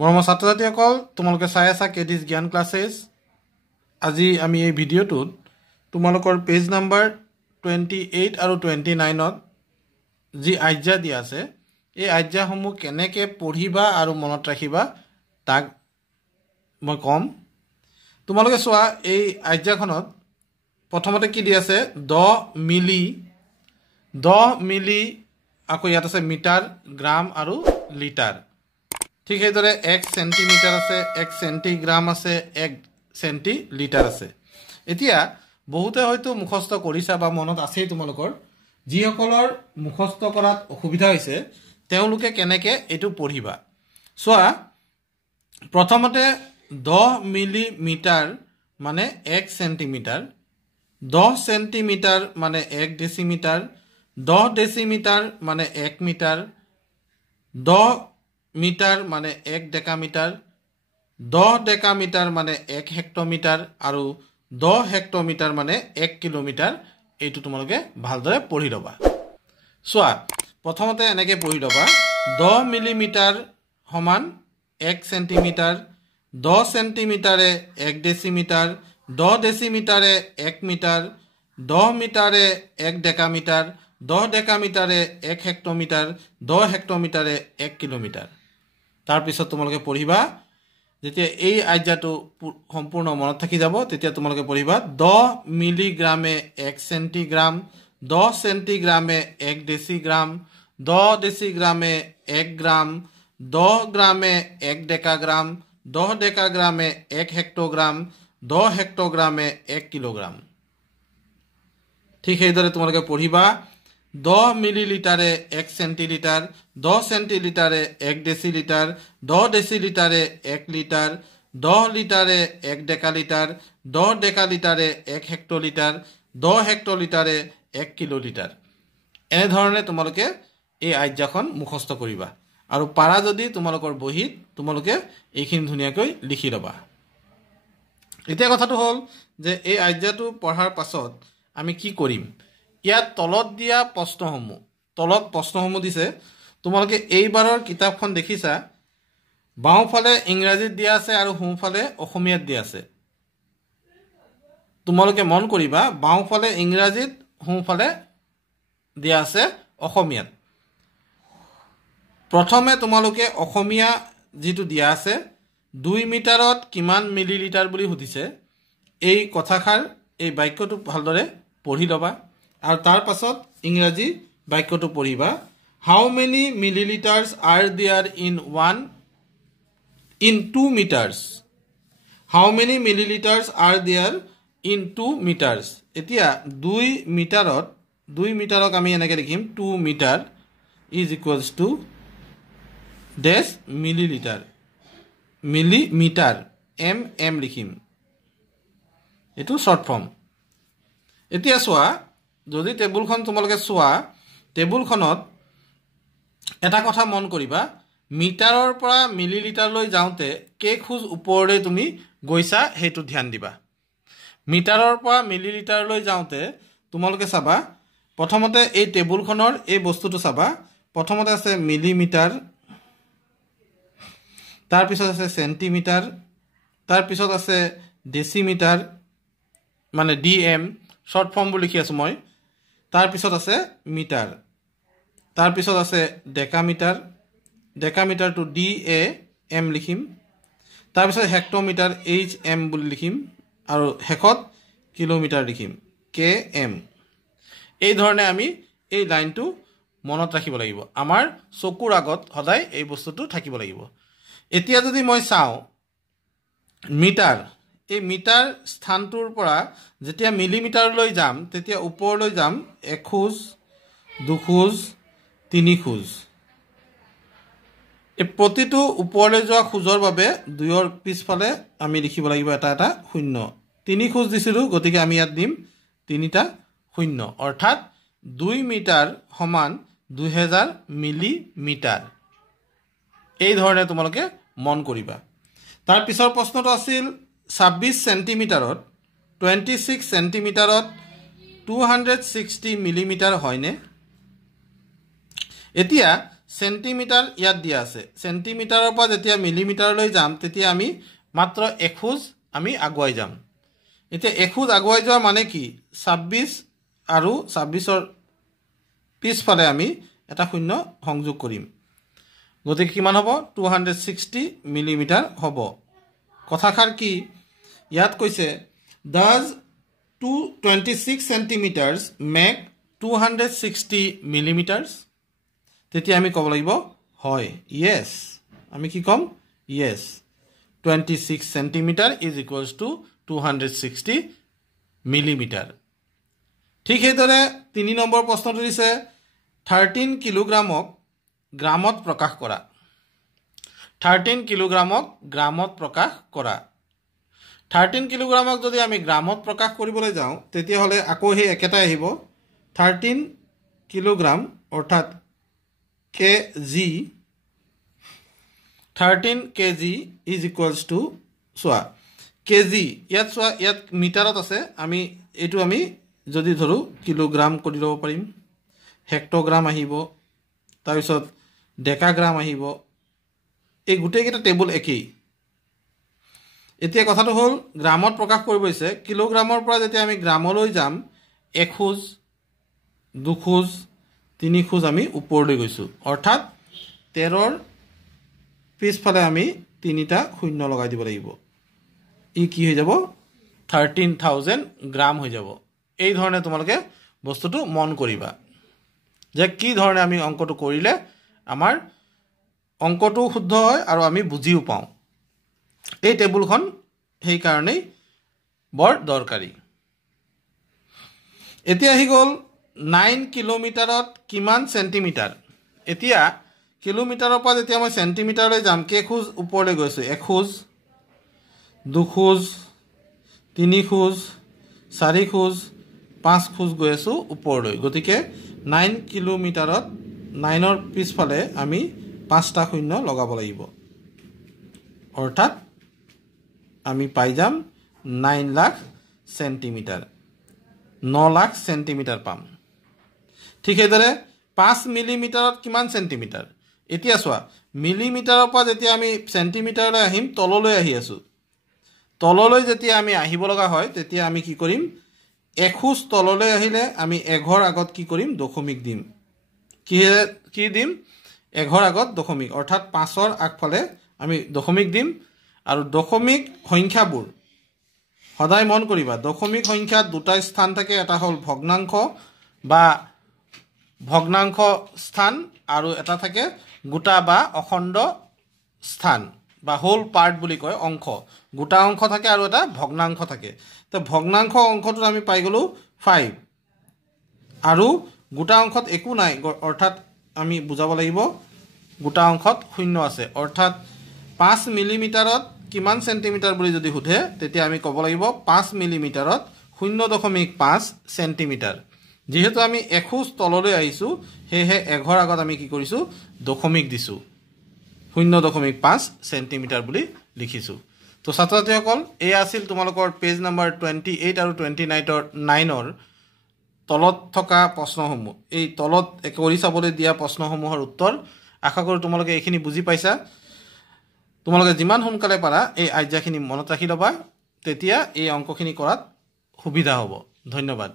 মৰমৰ ছাত্ৰ-ছাত্ৰীসকল তোমালোকে চাই আছা কেডিছ জ্ঞান ক্লাছেছ। আজি আমি এই ভিডিঅ'টোত তোমালোকৰ পেজ নাম্বাৰ 28 আৰু 29ত যি আজ্ঞা দিয়া আছে এই আজ্ঞাসমূহ কেনেকৈ পঢ়িবা আৰু মনত ৰাখিবা তাক মই কম। তোমালোকে চোৱা এই আজ্ঞাখনত প্ৰথমতে কি দিয়া আছে 10 মিলি আকৌ ইয়াত আছে মিটাৰ, গ্ৰাম আৰু লিটাৰ। ঠিক সেইদৰে 1 সেন্টিমিটাৰ আছে, 1 সেন্টিগ্ৰাম আছে, 1 সেন্টিলিটাৰ আছে। এতিয়া বহুতে হয়তো মুখস্থ কৰিছা বা মনত আছেই তোমালোকৰ, যিসকলৰ মুখস্থ কৰাত অসুবিধা হৈছে তেওঁলোকে কেনেকৈ এইটো পঢ়িবা। চোৱা প্ৰথমতে 10 মিলিমিটাৰ মানে 1 সেন্টিমিটাৰ, 10 সেন্টিমিটাৰ মানে 1 ডেচিমিটাৰ, 10 ডেচিমিটাৰ মানে 1 মিটাৰ, 10 মিটাৰ মানে 1 ডেকামিটাৰ, 10 ডেকামিটাৰ মানে 1 হেক্টমিটাৰ আৰু 10 হেক্টমিটাৰ মানে 1 কিলোমিটাৰ। এইটো তোমালোকে ভালদৰে পঢ়ি ল'বা। চোৱা প্ৰথমতে এনেকৈ পঢ়ি ল'বা 10 মিলিমিটাৰ সমান 1 সেন্টিমিটাৰ, 10 সেন্টিমিটাৰে 1 ডেচিমিটাৰ, 10 ডেচিমিটাৰে 1 মিটাৰ, 10 মিটাৰে 1 ডেকামিটাৰ, 10 ডেকামিটাৰে 1 হেক্টমিটাৰ, 10 হেক্টমিটাৰে 1 কিলোমিটাৰ। তাৰপিছত তোমালোকে পঢ়িবা, যেতিয়া এই আজ্ঞাটো সম্পূৰ্ণ মনত থাকি যাব তেতিয়া তোমালোকে পঢ়িবা 10 মিলিগ্ৰামে 1 সেন্টিগ্ৰাম, 10 সেন্টিগ্ৰামে 1 ডেচিগ্ৰাম, 10 ডেচিগ্ৰামে 1 গ্ৰাম, 10 গ্ৰামে 1 ডেকাগ্ৰাম, 10 ডেকাগ্ৰামে 1 হেক্টগ্ৰাম, 10 হেক্টগ্ৰামে 1 কিলোগ্ৰাম। ঠিক সেইদৰে তোমালোকে পঢ়িবা 10 মিলিলিটাৰে 1 সেন্টিলিটাৰ, 10 সেন্টিলিটাৰে 1 ডেচিলিটাৰ, 10 ডেচিলিটাৰে 1 লিটাৰ, 10 লিটাৰে 1 ডেকালিটাৰ, 10 ডেকালিটাৰে 1 হেক্টলিটাৰ, 10 হেক্টলিটাৰে 1 কিলোলিটাৰ। এনেধৰণে তোমালোকে এই আজ্ঞাখন মুখস্থ কৰিবা আৰু পাৰা যদি তোমালোকৰ বহীত তোমালোকে এইখিনি ধুনীয়াকৈ লিখি ল'বা। এতিয়া কথাটো হ'ল যে এই আজ্ঞাটো পঢ়াৰ পাছত আমি কি কৰিম। ইয়াত তলত দিয়া প্ৰশ্নসমূহ দিছে। তোমালোকে এইবাৰৰ কিতাপখন দেখিছা, বাওঁফালে ইংৰাজীত দিয়া আছে আৰু সোঁফালে অসমীয়াত দিয়া আছে। তোমালোকে মন কৰিবা বাওঁফালে ইংৰাজীত, সোঁফালে দিয়া আছে অসমীয়াত। প্ৰথমে তোমালোকে অসমীয়া যিটো দিয়া আছে 2 মিটাৰত কিমান মিলিলিটাৰ বুলি সুধিছে, এই কথাষাৰ এই বাক্যটো ভালদৰে পঢ়ি ল'বা আৰু তাৰ পাছত ইংৰাজী বাক্যটো পঢ়িবা। How many millilitres are there in 2 metres. How many millilitres are there in 2 metres. এতিয়া 2 মিটাৰক আমি এনেকৈ লিখিম 2 metre is equals to dash millilitre, millimetre M লিখিম, এইটো শ্বৰ্ট ফৰ্ম। এতিয়া চোৱা যদি টেবুলখন তোমালোকে চোৱা, টেবুলখনত এটা কথা মন কৰিবা, মিটাৰৰ পৰা মিলিলিটাৰলৈ যাওঁতে কেইখোজ ওপৰলৈ তুমি গৈছা সেইটো ধ্যান দিবা। মিটাৰৰ পৰা মিলিলিটাৰলৈ যাওঁতে তোমালোকে চাবা প্ৰথমতে এই টেবুলখনৰ এই বস্তুটো চাবা, প্ৰথমতে আছে মিলিমিটাৰ, তাৰপিছত আছে চেণ্টিমিটাৰ, তাৰপিছত আছে ডেচিমিটাৰ মানে DM, শ্বৰ্ট ফৰ্মবোৰ লিখি আছোঁ মই। তাৰপিছত আছে মিটাৰ, তাৰপিছত আছে ডেকামিটাৰ, ডেকামিটাৰটো DAM লিখিম, তাৰপিছত হেক্টমিটাৰ HM বুলি লিখিম আৰু শেষত কিলোমিটাৰ লিখিম KM। এই ধৰণে আমি এই লাইনটো মনত ৰাখিব লাগিব। আমাৰ চকুৰ আগত সদায় এই বস্তুটো থাকিব লাগিব। এতিয়া যদি মই চাওঁ মিটাৰ, এই মিটাৰ স্থানটোৰ পৰা যেতিয়া মিলিমিটাৰলৈ যাম তেতিয়া ওপৰলৈ যাম 1 খোজ, 2 খোজ, 3 খোজ। এই প্ৰতিটো ওপৰলৈ যোৱা খোজৰ বাবে 2ৰ পিছফালে আমি লিখিব লাগিব এটা শূন্য। 3 খোজ দিছিলোঁ গতিকে আমি ইয়াত দিম 3টা শূন্য, অৰ্থাৎ 2 মিটাৰ সমান 2000 মিলিমিটাৰ। এই ধৰণে তোমালোকে মন কৰিবা। তাৰ পিছৰ প্ৰশ্নটো আছিল 26 সেন্টিমিটাৰত 26 সেন্টিমিটাৰত 260 মিলিমিটাৰ হয়নে? এতিয়া সেণ্টিমিটাৰ ইয়াত দিয়া আছে সেণ্টিমিটাৰৰ পৰা যেতিয়া মিলিমিটাৰলৈ যাম তেতিয়া আমি মাত্ৰ এখোজ আমি আগুৱাই যাম এতিয়া এখোজ আগুৱাই যোৱা মানে কি 26 আৰু 26ৰ পিছফালে আমি এটা শূন্য সংযোগ কৰিম গতিকে কিমান হ'ব 260 মিলিমিটাৰ হ'ব কথাষাৰ কি ইয়াত কৈছে does 226 centimeters make 260 millimeters তেতিয়া আমি ক'ব লাগিব হয় yes আমি কি ক'ম yes 26 centimeter is equals to 260 millimeter ঠিক সেইদৰে 3 নম্বৰ প্ৰশ্নটো দিছে 13 কিলোগ্ৰামক গ্ৰামত প্ৰকাশ কৰা 13 কিলোগ্ৰামক গ্ৰামত প্ৰকাশ কৰা 13 কিলোগ্ৰামক যদি আমি গ্ৰামত প্ৰকাশ কৰিবলৈ যাওঁ তেতিয়া হলে আকৌ হে একেটাই আহিব 13 কিলোগ্ৰাম অৰ্থাৎ KG 13 KG is equals to soya KG ইয়াত মিটাৰত আছে আমি এটো আমি যদি ধৰো কিলোগ্ৰাম কৰি লব পাৰিম হেক্টোগ্ৰাম আহিব তাৰ পিছত ডেকাগ্ৰাম আহিব এই গুটেই কেটা টেবুল একেই এতিয়া কথাটো হল গ্ৰামত প্ৰকাশ কৰিব হৈছে কিলোগ্ৰামৰ পৰা যেতিয়া আমি গ্ৰামলৈ যাম এখোজ দুখোজ তিনিখোজ আমি ওপৰলৈ গৈছো অৰ্থাৎ 13ৰ পিছফালে আমি তিনিটা শূন্য লগাই দিব লাগিব ই কি হৈ যাব 13000 গ্ৰাম হৈ যাব এই ধৰণে তোমালোকে বস্তুটো মন কৰিবা যে কি ধৰণে আমি অংকটো কৰিলে আমাৰ অংকটো শুদ্ধ হয় আৰু আমি বুজিও পাওঁ এই টেবুলখন সেই কাৰণেই বৰ দৰকাৰী এতিয়া আহি গল 9 কিলোমিটাৰত কিমান সেন্টিমিটাৰ এতিয়া কিলোমিটাৰৰ পৰা যেতিয়া মই সেন্টিমিটাৰলৈ যাম কে খোজ ওপৰলৈ গৈছো এখোজ দুখোজ তিনিখোজ চাৰিখোজ পাঁচ খোজ গৈ আছো ওপৰলৈ গতিকে 9 কিলোমিটাৰত 9ৰ পিছফালে আমি পাঁচটা শূন্য লগাব লাগিব অৰ্থাৎ আমি পাই যাম 9 লাখ সেন্টিমিটাৰ 9 লাখ সেন্টিমিটাৰ পাম ঠিক সেইদৰে 5 মিলিমিটাৰত কিমান সেন্টিমিটাৰ এতিয়া চোৱা মিলিমিটাৰৰ পৰা যেতিয়া আমি সেন্টিমিটাৰলৈ আহিম তললৈ আহি আছো তললৈ যেতিয়া আমি আহিব লগা হয় তেতিয়া আমি কি কৰিম এখোজ তললৈ আহিলে আমি এঘৰ আগত কি কৰিম দশমিক দিম কি দিম এঘৰ আগত দশমিক অৰ্থাৎ 5ৰ আগফালে আমি দশমিক দিম আৰু দশমিক সংখ্যাবোৰ সদায় মন কৰিবা দশমিক সংখ্যাত দুটা স্থান থাকে এটা হল ভগ্নাংশ বা ভগ্নাংশ স্থান আৰু এটা থাকে গোটা বা অখণ্ড স্থান বা হোল পাৰ্ট বুলি কয় অংশ গোটা অংশ থাকে আৰু এটা ভগ্নাংশ থাকে তো ভগ্নাংশ অংশটো আমি পাই গলো 5 আৰু গোটা অংশত একো নাই অৰ্থাৎ আমি বুজাব লাগিব গোটা অংশত শূন্য আছে অৰ্থাৎ 5 মিলিমিটাৰত কিমান সেন্টিমিটাৰ বুলি যদি সুধে তেতিয়া আমি ক'ব লাগিব 5 মিলিমিটাৰত 0.5 সেন্টিমিটাৰ যেহেতু আমি এখোজ তললৈ আহিছো হেহে এঘৰ আগত আমি কি কৰিছো দশমিক দিছো 0.5 সেন্টিমিটাৰ বুলি লিখিছো তো ছাত্ৰছাত্ৰীসকল এই আছিল তোমালোকৰ পেজ নম্বৰ 28 আৰু 29ৰ তলত থকা প্ৰশ্নসমূহ এই তলত কৰি চাবলৈ দিয়া প্ৰশ্নসমূহৰ উত্তৰ আশা কৰো তোমালোকে এইখিনি বুজি পাইছা তোমালোকে যিমান সোনকালে পাৰা এই আজ্ঞাখিনি মনত ৰাখি লবা তেতিয়া এই অংকখিনি কৰাত সুবিধা হ'ব ধন্যবাদ